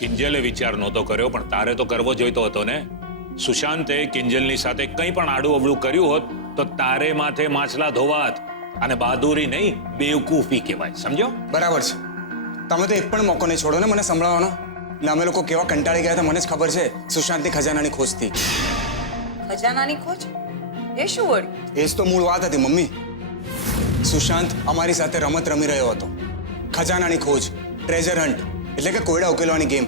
કિંજલે વિચાર નહોતો કર્યો, પણ તારે તો કરવો જોઈતો હતો ને. સુશાંતે કિંજલની સાથે કંઈ પણ આડું અવળું કર્યું હોત તો તારે માથે માછલા ધોવાત. અને બહાદુરી નહીં, બેવકૂફી કહેવાય, સમજો? બરાબર છે. તમે તો એક પણ મોકો નહીં છોડો ને મને સંભળાવવાનો. ને અમે લોકો કેવા કંટાળી ગયા હતા મને જ ખબર છે, સુશાંતની ખજાનાની ખોજથી. ખજાનાની ખોજ? એ શું વળી? એ જ તો મૂળ વાત હતી મમ્મી. સુશાંત અમારી સાથે રમત રમી રહ્યો હતો, ખજાનાની ખોજ, ટ્રેઝર હન્ટ, એટલે કે કોયડા ઉકેલવાની ગેમ.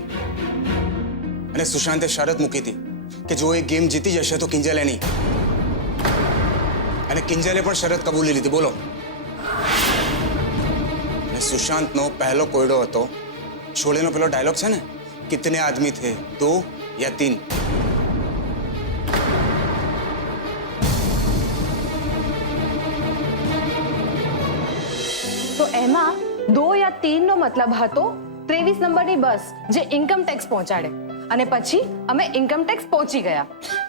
અને સુશાંતે શરત મૂકી હતી કે જો એ ગેમ જીતી જશે તો કિંજલે નહીં. અને કિંજલે પણ શરત કબૂલી લીધી. બોલો. અને સુશાંતનો પહેલો કોયડો હતો શોલેનો પેલો ડાયલોગ છે ને, કિતને આદમી થે, 2 या 3. તો એમાં 2 या 3 નો મતલબ હતો 23 નંબરની બસ જે ઇન્કમ ટેક્સ પહોંચાડે. અને પછી અમે ઇન્કમ ટેક્સ પહોંચી ગયા.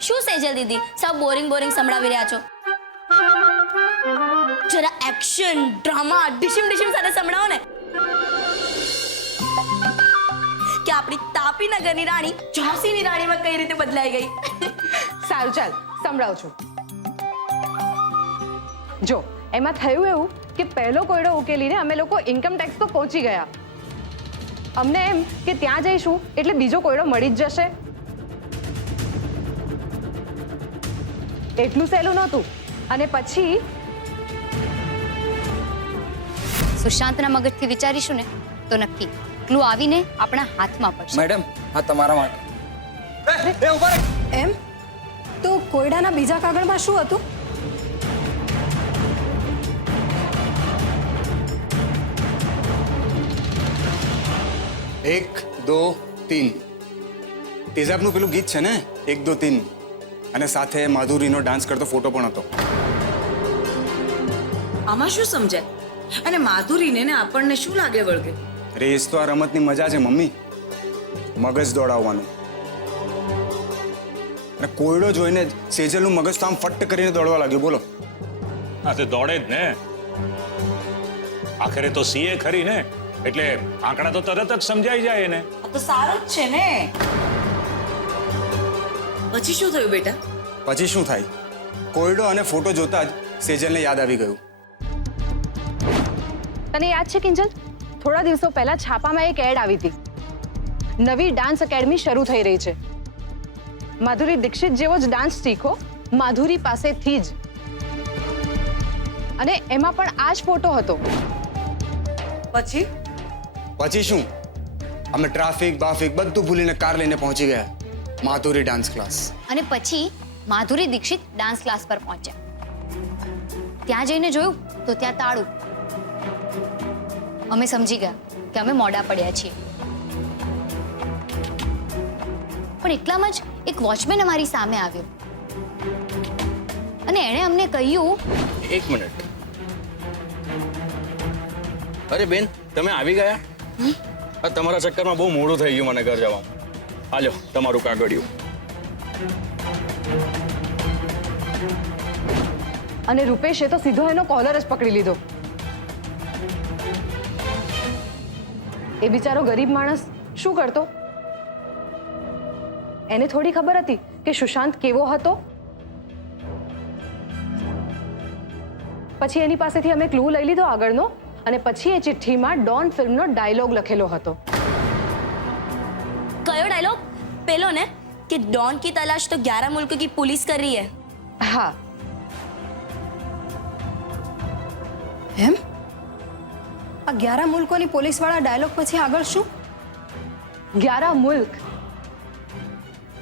શું સેજલ દીદી સબ બોરિંગ સંભળાવી રહ્યા છો? જરા એક્શન ડ્રામા ડિશિમ સાથે સંભળાવો ને. કે આપણી તાપીનગરની રાણી ઝાંસીની રાણીમાં કઈ રીતે બદલાઈ ગઈ. સારું, ચાલ સંભળાવું છું. જો એમાં થયું એવું કે પહેલો કોયડો ઉકેલીને અમે લોકો ઇન્કમ ટેક્સ તો પહોંચી ગયા. અમને એમ કે ત્યાં જઈશું એટલે બીજો કોયડો મળી જ જશે. એટલું સહેલું નહોતું. અને પછી સુશાંતના મગજથી વિચારીશું ને તો નક્કી ક્લુ આવીને આપણા હાથમાં પડશે. મેડમ, હા તમારા માટે. એમ તો કોયડાના બીજા કાગળમાં શું હતું? એક, દો, તીન. તેજાબનું પેલું ગીત છે ને, 1 2 3. અને સાથે માધુરીનો ડાન્સ કરતો ફોટો પણ હતો. આમાં શું સમજાય? અને માધુરીને ને આપણને શું લાગે વળગે? રેસ તો આ રમતની મજા છે મમ્મી, મગજ દોડાવવાનું. અને કોયડો જોઈને જ સેજલનું મગજ તો આમ ફટ કરીને દોડવા લાગ્યું. બોલો. હા, તે દોડે જ ને. આખરે તો સીએ ખરી ને, એટલે આંકડા તો તરત જ સમજાઈ જાય એને. આ તો સારું જ છે ને. પછી શું થયું બેટા? પછી શું થાય? કોયડો અને ફોટો જોતા જ સેજલને યાદ આવી ગયું. તને યાદ છે કિંજલ, થોડા દિવસો પહેલા છાપામાં એક એડ આવી હતી. નવી ડાન્સ એકેડમી શરૂ થઈ રહી છે. માધુરી દીક્ષિત જેવો જ ડાન્સ શીખો, માધુરી પાસેથી જ. અને એમાં પણ આ જ ફોટો હતો. પછી પછી શું? અમે ટ્રાફિક બાફિક બધું ભૂલીને કાર લઈને પહોંચી ગયા માધુરી ડાન્સ ક્લાસ. અને પછી માધુરી દીક્ષિત ડાન્સ ક્લાસ પર પહોંચ્યા. ત્યાં જઈને જોયું તો ત્યાં તાળું. અમે સમજી ગયા કે અમે મોડા પડ્યા છીએ. પણ એટલામાં જ એક વોચમેન અમારી સામે આવ્યો અને એણે અમને કહ્યું, 1 મિનિટ. અરે બેન, તમે આવી ગયા? તમારા ચક્કરમાં બહુ મોડું થઈ ગયું મને ઘર જવામાં. હાલ્યો તમારું કાગળિયું. અને રૂપેશે તો સીધો એનો કોલર જ પકડી લીધો. એ બિચારો ગરીબ માણસ શું કરતો? એને થોડી ખબર હતી કે સુશાંત કેવો હતો. પછી એની પાસેથી અમે ક્લુ લઈ લીધો આગળનો. અને પછી એ ચિઠ્ઠીમાં ડોન ફિલ્મનો ડાયલોગ લખેલો હતો. કયો ડાયલોગ? પેલો ને કે डॉन की तलाश तो 11 मुल्कों की पुलिस कर रही है. હા. એમ આ 11 મુલ્કોની પોલીસવાળા ડાયલોગ પછી આગળ શું? 11 મુલ્ક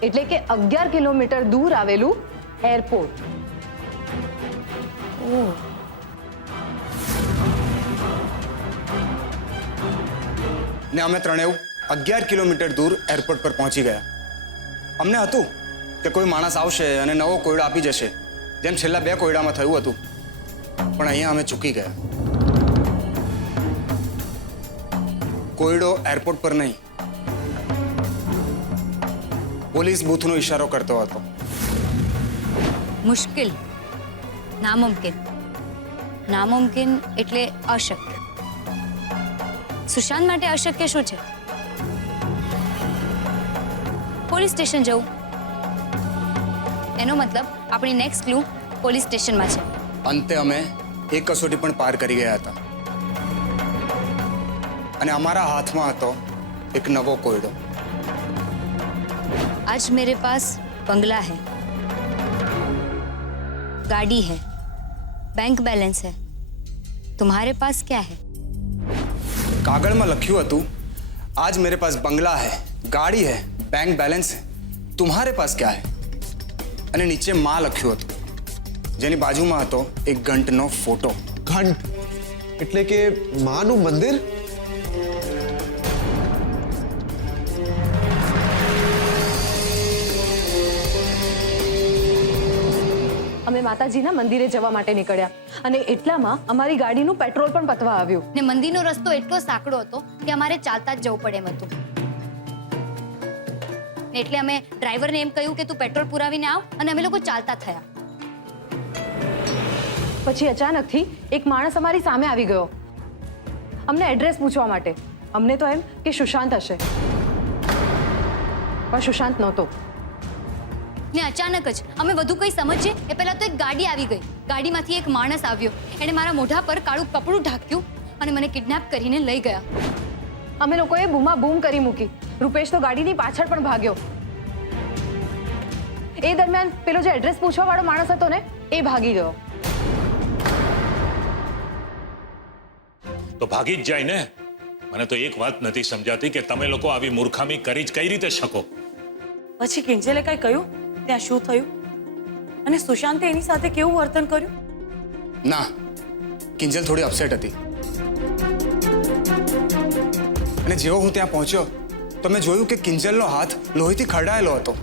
એટલે કે 11 કિલોમીટર દૂર આવેલું એરપોર્ટ. ને અમે ત્રણેય 11 કિલોમીટર દૂર એરપોર્ટ પર પહોંચી ગયા. અમને હતું કે કોઈ માણસ આવશે અને નવો કોયડો આપી જશે, જેમ છેલ્લા 2 કોયડામાં થયું હતું. પણ અહીંયા અમે ચૂકી ગયા. કોયડો એરપોર્ટ પર નહીં, પોલીસ બૂથનો ઈશારો કરતો હતો. મુશ્કેલ, નામુમકિન. નામુમકિન એટલે અશક્ય. સુશાંત માટે અશક્ય શું છે? પોલીસ સ્ટેશન જવું. એનો મતલબ આપણી નેક્સ્ટ ક્લુ પોલીસ સ્ટેશનમાં છે. અંતે અમે એક કસોટી પણ પાર કરી ગયા હતા અને અમારા હાથમાં હતો એક નવો કોયડો. आज मेरे पास बंगला है, गाड़ी है, बैंक बैलेंस है. तुम्हारे पास क्या है? कागड़ में लख्યું હતું आज मेरे पास बंगला है, गाड़ी है, बैंक बैलेंस है, तुम्हारे पास क्या है? અને નીચે માં લખ્યું હતું જેની બાજુમાં હતો એક ઘંટનો ફોટો. ઘંટ એટલે કે માનું મંદિર. અમે માતાજીના મંદિરે જવા માટે નીકળ્યા અને એટલામાં અમારી ગાડીનું પેટ્રોલ પણ પતવા આવ્યું. ને મંદિરનો રસ્તો એટલો સાંકડો હતો કે અમારે ચાલતા જ જવું પડે એમ હતું. ને એટલે અમે ડ્રાઈવરને એમ કહ્યું કે તું પેટ્રોલ પુરાવીને આવ, અને અમે લોકો ચાલતા થયા. પછી અચાનકથી એક માણસ અમારી સામે આવી ગયો અમને એડ્રેસ પૂછવા માટે. અમને તો એમ કે સુશાંત હશે, પણ સુશાંત નહોતો. ને અચાનક જ અમે વધુ કંઈ સમજીએ એ પહેલા તો એક ગાડી આવી ગઈ. ગાડીમાંથી એક માણસ આવ્યો. એણે મારા મોઢા પર કાળું કપડું ઢાંક્યું અને મને કિડનેપ કરીને લઈ ગયા. અમે લોકોએ બૂમા બૂમ કરી મૂકી. રૂપેશ તો ગાડીની પાછળ પણ ભાગ્યો. એ દરમિયાન પેલો જે એડ્રેસ પૂછવા વાળો માણસ હતો ને એ ભાગી ગયો. તો ભાગી જ જાય ને. મને તો એક વાત નથી સમજાતી કે તમે લોકો આવી મૂર્ખામી કરી જ કઈ રીતે શકો. પછી કિંજલે કઈ કહ્યું ત્યાં શું થયું અને સુશાંતે એની સાથે કેવું વર્તન કર્યું? ના, કિંજલ થોડી અપસેટ હતી અને જેવો હું ત્યાં પહોંચ્યો તો મેં જોયું કે કિંજલનો હાથ લોહીથી ખરડાયેલો હતો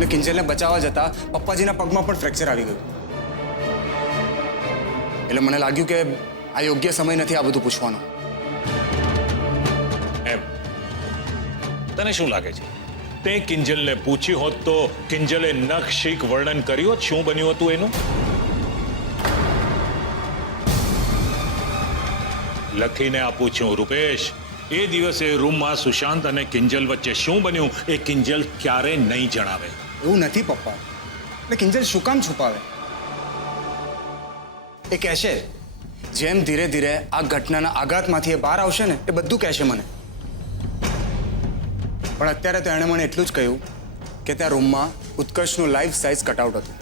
ને કિંજલને બચાવવા જતા પપ્પાજીના પગમાં પણ ફ્રેક્ચર આવી ગયું. એટલે મને લાગ્યું કે આ યોગ્ય સમય નથી આ બધું પૂછવાનો. એમ તને શું લાગે છે તે કિંજલને પૂછ્યું હોત તો કિંજલે નખશીક વર્ણન કર્યું હોત શું બન્યું હતું એનું? લખીને આપું છું રૂપેશ, એ દિવસે રૂમમાં સુશાંત અને કિંજલ વચ્ચે શું બન્યું એ કિંજલ ક્યારે નહીં જણાવે. એવું નથી પપ્પા, એટલે કિંજલ શું કામ છુપાવે? એ કહેશે જેમ ધીરે ધીરે આ ઘટનાના આઘાતમાંથી એ બહાર આવશે ને એ બધું કહેશે મને. પણ અત્યારે તો એણે મને એટલું જ કહ્યું કે ત્યાં રૂમમાં ઉત્કર્ષનું લાઈફ સાઇઝ કટઆઉટ હતું.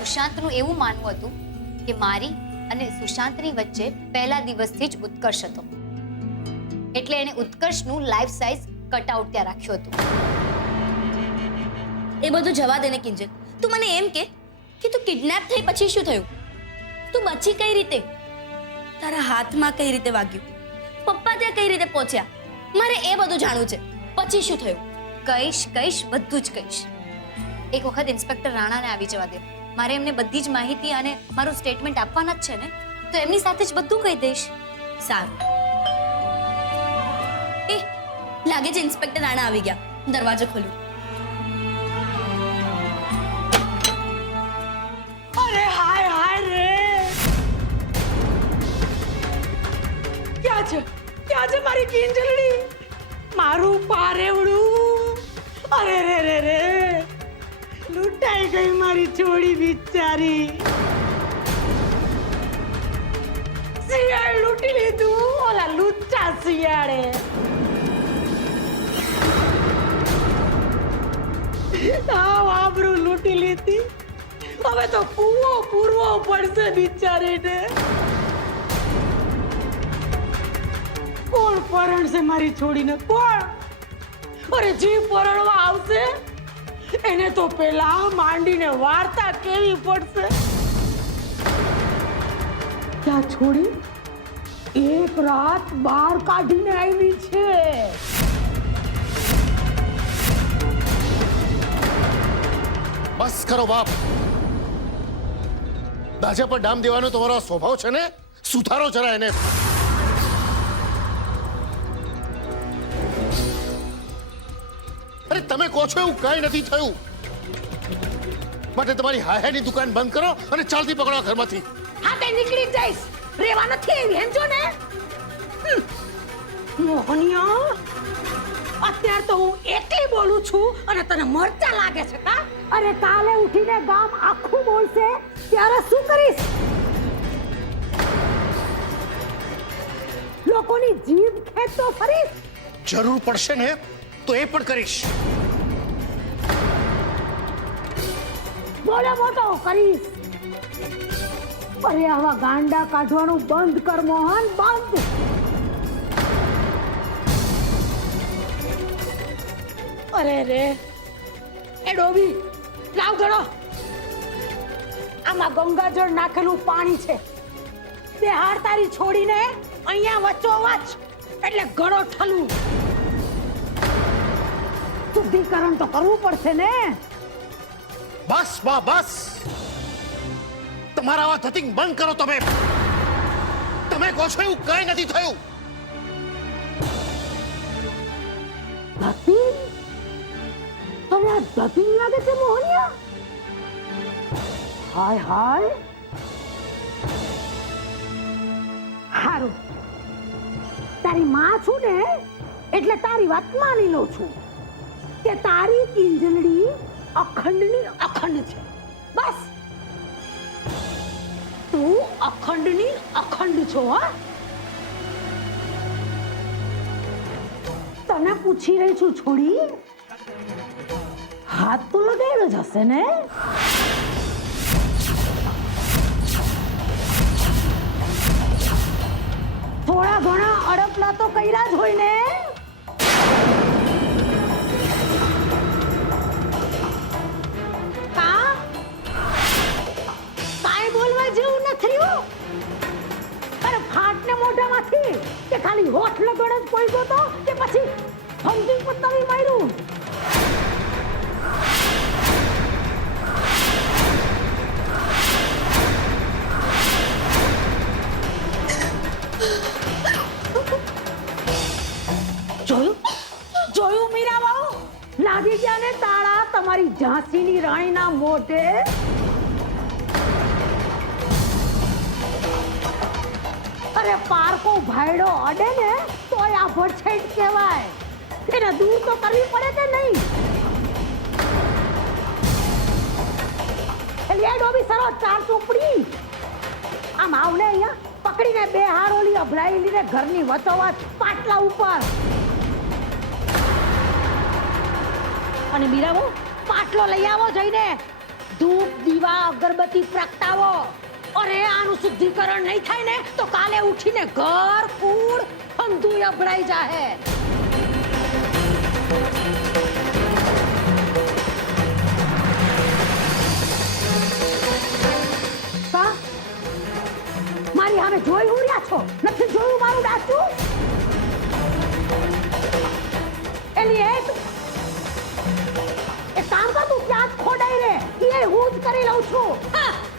સુશાંતનું એવું માનવું હતું કે મારી અને સુશાંતની વચ્ચે પહેલા દિવસથી જ ઉત્કર્ષ હતો. એટલે એણે ઉત્કર્ષનું લાઈફ સાઇઝ કટઆઉટ ત્યાં રાખ્યું હતું. એ બધું જવા દે ને કિંજલ. તું મને એમ કે તું કિડનેપ થઈ પછી શું થયું? તું બચી કઈ રીતે? તારા હાથમાં કઈ રીતે વાગ્યું? પપ્પા ત્યાં કઈ રીતે પહોંચ્યા? મારે એ બધું જાણવું છે. પછી શું થયું? કહીશ બધું જ કહીશ. એક વખત ઇન્સ્પેક્ટર રાણાને આવી જવા દે. મારે એમને બધી જ માહિતી અને મારું સ્ટેટમેન્ટ આપવાના જ છે ને, તો એમની સાથે જ બધું કહી દઈશ. સારું. એ લાગે છે ઇન્સ્પેક્ટર રાણા આવી ગયા. દરવાજો ખોલ્યો. અરે હાય હાય રે, ક્યાં છે મારી કિંજલડી, મારું પારેવડું? અરે રે રે રે, લૂંટાઈ ગઈ મારી છોડી બિચારી. શિયાળ લૂંટી લીધું, ઓલા લુચ્ચા શિયાળે. આબરૂ લૂંટી લીધી. હવે તો કૂવો પૂરવો પડશે બિચારીને. કોણ પરણશે મારી છોડીને? કોણ? અરે જી પરણવા આવશે એને તો પેલા માંડીને વાર્તા કેવી પડશે. ત્યાં છોડી એક રાત બહાર કાઢીને આવી છે. બસ કરો બાપ. દાજા પર ડામ દેવાનો તમારો સ્વભાવ છે ને, સુધારો જરા એને. અરે તમે કહો છો એવું કઈ નથી થયું. માટે તમારી હાયની દુકાન બંધ કરો અને ચાલતી પકડો ઘરમાંથી. હા તે કે નીકળી જઈશ રેવા નથી એવી એમ જો ને મોહનિયા અત્યારે તો હું એકલી બોલું છું અને તને મરચા લાગે છે કા અરે કાલે ઉઠીને ગામ આખું બોલશે ત્યારે શું કરીશ લોકોની જીભ ખેંચતો ફરીશ જરૂર પડશે ને તો એ પણ કરીશ. બોલે મોટો કરીશ અરે આવા ગાંડા કાઢવાનું બંધ કર મોહન બંધ અરે રે એ ડોબી લાવ ગણો આમાં ગંગાજળ નાખેલું પાણી છે બે હાર તારી છોડીને અહીંયા વચ્ચોવચ એટલે ઘણો ઠલું શુદ્ધિકરણ તો કરવું પડશે ને બસ બા બસ તમારા આવા ધતિંગ બંધ કરો તમે. તમે કહો છો એવું કઈ નથી થયું. ધતિંગ તને આ ધતિંગ લાગે છે મોહનિયા હાય હાય હારું તારી માં છું ને એટલે તારી વાત માની લઉં છું કે તારી કિંજલડી અખંડની અખંડ છે બસ તું અખંડની અખંડ છો હા તને પૂછી રહી છું છોડી હાથ તો લગાડ્યો જ હશે ને થોડા ઘણા અડપલા તો કર્યા જ હોય ને કાંઈ બોલવા જેવું નથી અરે ફાટ ને મોઢામાંથી કે ખાલી હોઠ લગડ જ પડ્યો તો કે પછી ફંકી પત્તાવી માર્યું જોયું મીરાબાઉ લાગી ગયા ને તાળા તમારી ઝાંસીની રાણીના મોઢે અરે પારકો ભાઈડો અડે ને તોય આ ભડછેટ કહેવાય એને દૂર તો કરવી પડે કે નહીં એટલે એ ડોબી સરો ચાર ચોપડી આમ આવને અહીંયા પકડીને બે હારોલી અભલાયેલી ને ઘરની વચોવચ પાટલા ઉપર અને મીરાબો પાટલો લઈ આવો જઈને ધૂપ દીવા અગરબત્તી પ્રગટાવો અરે આનું શુદ્ધિકરણ નહીં થાય ને તો કાલે ઉઠીને ઘર કૂડ અંધું અભડાઈ જાહે મારી સામે જોઈ રહ્યા છો નથી જોયું મારું ડાચું એલી એક કામ કર તું ત્યાં જ ખોડાઈ રે એ હું જ કરી લઉં છું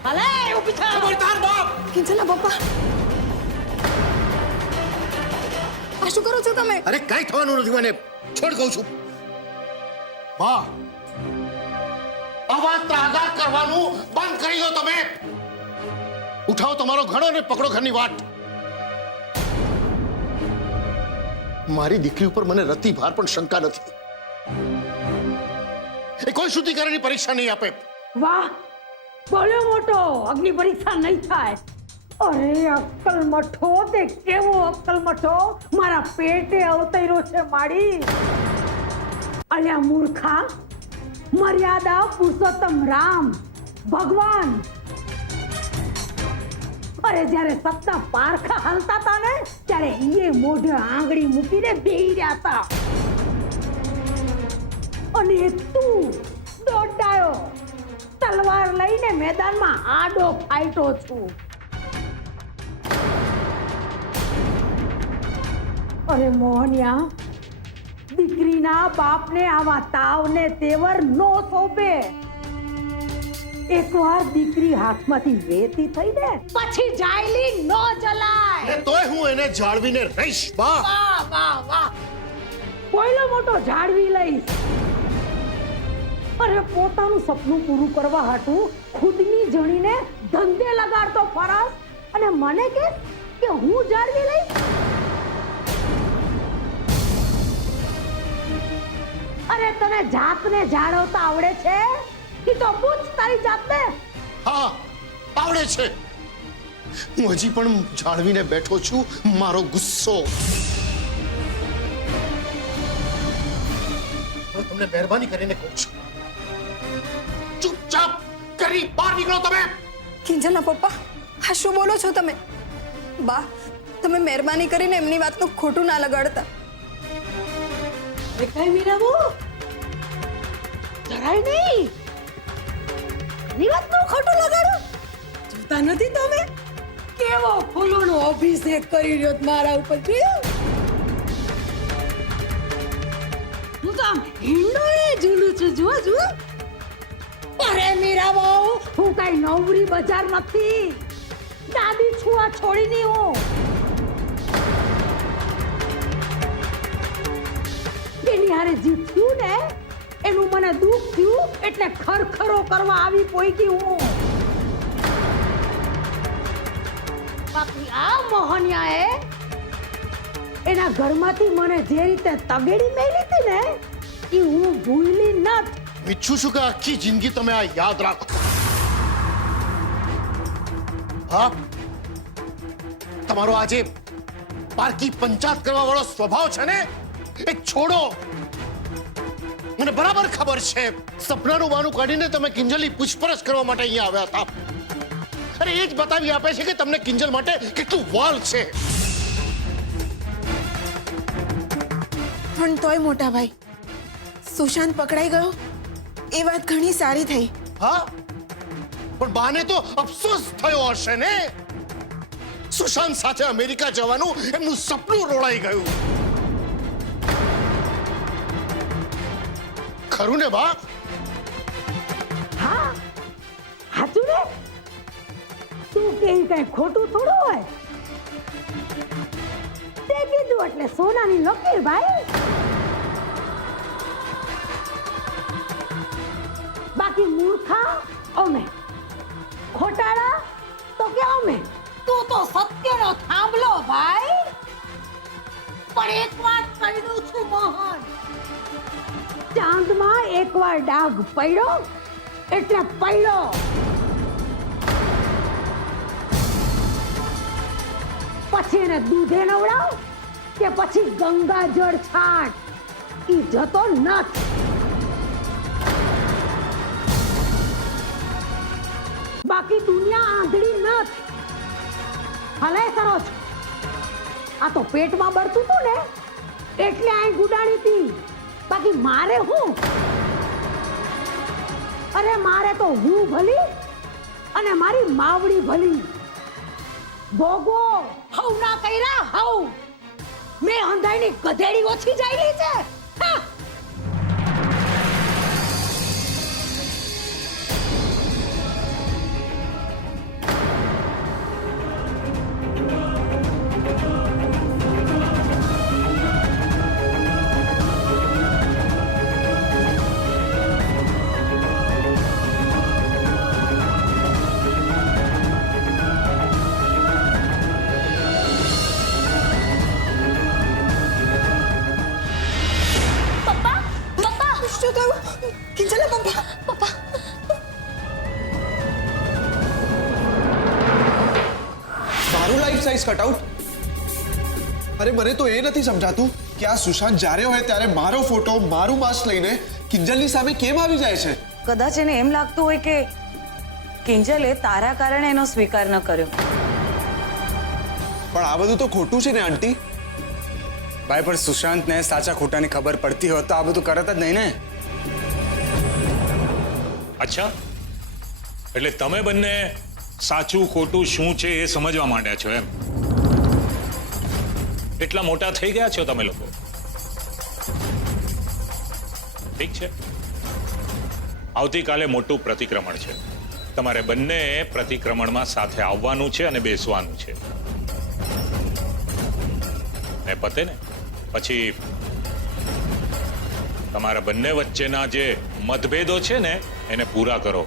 ભલે ઊભી થા ખબરદાર બાપ કિંજલના પપ્પા આ શું કરો છો તમે અરે કઈ થવાનું નથી મને છોડ કહું છું. બા આવા ત્રાગા કરવાનું બંધ કરી દો તમે. ઉઠાવો તમારો ઘડો ને પકડો ઘરની વાટ. મારી દીકરી ઉપર મને રતી ભાર પણ શંકા નથી. એ કોઈ શુદ્ધિકરણની પરીક્ષા નહીં આપે. વાહ બોલ્યો મોટો અગ્નિ પરીક્ષા નહીં થાય અરે અક્કલ મઠો તે કેવો અક્કલ મઠો મારા પેટે અવતર્યો છે માડી અલ્યા મૂર્ખા મર્યાદા પુરુષોત્તમ રામ ભગવાન અરે જ્યારે સપના પારખા હાલતા હતા ને ત્યારે એ મોઢે આંગળી મૂકીને બેહી રહ્યા હતા અને તું દોડાયો તલવાર લઈને મેદાનમાં આડો ફાઈટો છું અરે મોહનિયા દીકરીના બાપને આવા તાવને તેવર નો સોંપે એકવાર દીકરી હાથમાંથી વેતી થઈ ને પછી જાયલી નો જલાય તોય હું એને જાળવીને રહીશ. બા વાહ વાહ વાહ કોઈલો મોટો જાળવી લઈશ અરે પોતાનું સપનું પૂરું કરવા હાટું ખુદની જણીને ધંધે લગાડતો ફરસ અને મને કે હું જાળવી લઈશ? અરે તને જાતને જાળવતા આવડે છે? ઈ તો પૂછ તારી જાતને. હા આવડે છે. હું હજી પણ જાળવીને બેઠો છું મારો ગુસ્સો. હું તમને મહેરબાની કરીને કહું છું, ચૂપચાપ કરી બહાર નીકળો તમે. કિંજલના પપ્પા, આ શું બોલો છો તમે? બા, તમે મહેરબાની કરીને એમની વાતનું ખોટું ના લગાડતા. કઈ મીરાબુ જરાય નહીં. ની વાતનું ખોટું લગાડો. જોતા નથી તમે કેવો ફૂલોનો અભિષેક કરી રહ્યો છે મારા ઉપર? હું તો આમ હિંડોળે ઝૂલું છું. જુઓ જુઓ. અરે મીરાબુ, હું કઈ નવરી બજાર નથી. દાદી છું આ છોડીની હું. એની હારે જીત થયું ને એનું મને દુઃખ થયું એટલે ખરખરો કરવા આવી પોઈકી હું. બાકી આ મોહનિયાએ એના ઘરમાંથી મને જે રીતે તગેડી મેલી હતી ને એ હું ભૂલી નત. ઈચ્છું છું કે આખી જિંદગી તમે આ યાદ રાખો. હા, તમારો આજે પારકી પંચાયત કરવા વાળો સ્વભાવ છે ને એ છોડો. મને બરાબર ખબર છે સપનાનું બાનું કાઢીને તમે કિંજલની પૂછપરછ કરવા માટે અહીંયા આવ્યા હતા. અરે એ જ બતાવી આપે છે કે તમને કિંજલ માટે કેટલું વાલ છે. પણ તોય મોટા ભાઈ, સુશાંત પકડાઈ ગયો એ વાત ઘણી સારી થઈ. હા, પણ બાને તો અફસોસ થયો હશે ને. સુશાંત સાથે અમેરિકા જવાનું એમનું સપનું રોળાઈ ગયું. ખરું ને બા? હા હાચું ને? તું કે કઈ ખોટું થોડું હોય. તે કીધું એટલે સોનાની લકીર ભાઈ. બાકી મૂર્ખા અમે, ખોટાળા તો કે અમે. તું તો સત્યનો થાંભલો ભાઈ. પણ એક વાત કહી દઉં છું મોહન, ચાંદમાં એકવાર ડાઘ પડ્યો એટલે પડ્યો. પછી એને દૂધે નવડાવ કે પછી ગંગા જળ છાંટ, ઈ જતો નથ. બાકી દુનિયા આંધળી નથ. હલે સરોજ, આ તો પેટમાં બળતું હતું ને એટલે આ ગુડાણી હતી. બાકી મારે હું? અરે મારે તો હું ભલી અને મારી માવડી ભલી. ભોગો હવ ના કર્યા હવ. મેં અંધાઈની ગધેડી ઓછી જાયલી છે. હા. શું થયું? કિંજલના પપ્પા, પપ્પા, મારું લાઈફ સાઈઝ કટઆઉટ? અરે મને તો એ નથી સમજાતું કે આ સુશાંત જ્યારે હોય ત્યારે મારો ફોટો, મારું માસ્ક લઈને કિંજલની સામે કેમ આવી જાય છે? કદાચ એને એમ લાગતું હોય કે કિંજલે તારા કારણે એનો સ્વીકાર ન કર્યો. પણ આ બધું તો ખોટું છે ને આંટી? ભાઈ પણ સુશાંતને સાચા ખોટાની ખબર પડતી હોત તો આ બધું કરત જ નહીં ને. અચ્છા, એટલે તમે બંને સાચું ખોટું શું છે એ સમજવા માંડ્યા છો એમ? એટલા મોટા થઈ ગયા છો તમે લોકો? ઠીક છે, આવતીકાલે મોટું પ્રતિક્રમણ છે. તમારે બંને પ્રતિક્રમણમાં સાથે આવવાનું છે અને બેસવાનું છે. ને પતે ને પછી તમારા બંને વચ્ચેના જે મતભેદો છે ને એને પૂરા કરો.